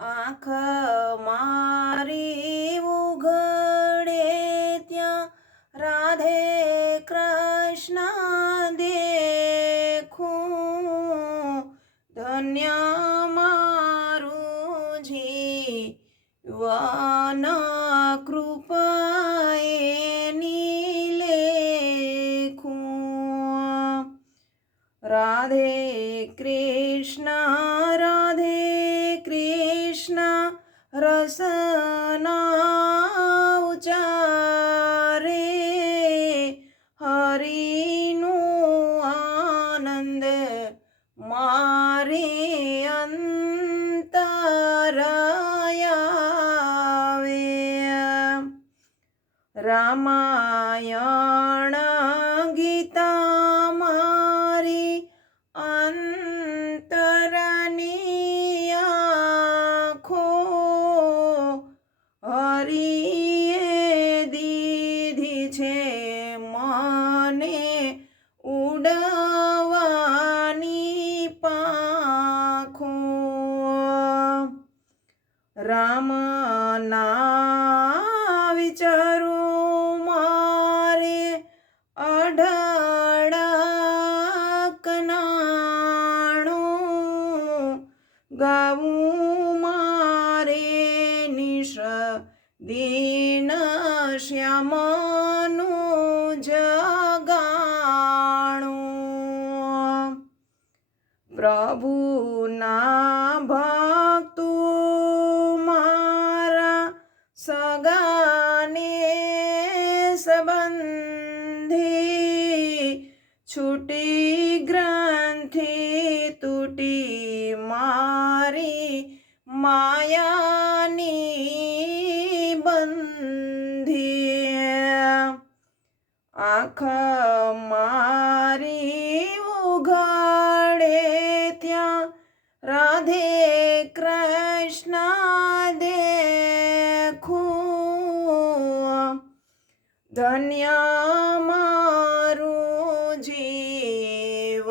આંખ મારી ઉઘડે ત્યાં રાધે કૃષ્ણ દેખું. ધન્ય મારું જીવન કૃપાએ લેખું. રાધે કૃષ્ણ રસના ઉચારે હરિનું આનંદ મારે અંતરાયાવે. રામાયણ મને ઉડવાની પાખો. રામ ના વિચારું મારે અઢળકનાણું ગાવું મારે નિશ દીન જગાણું. પ્રભુના ભક્તો મારા સગાને સંબંધી છૂટી ગ્રંથિ તૂટી મારી માયાની બંધી. આંખ મારી ઉઘાડે ત્યાં રાધે કૃષ્ણ દેખું ધન્ય મારું જીવન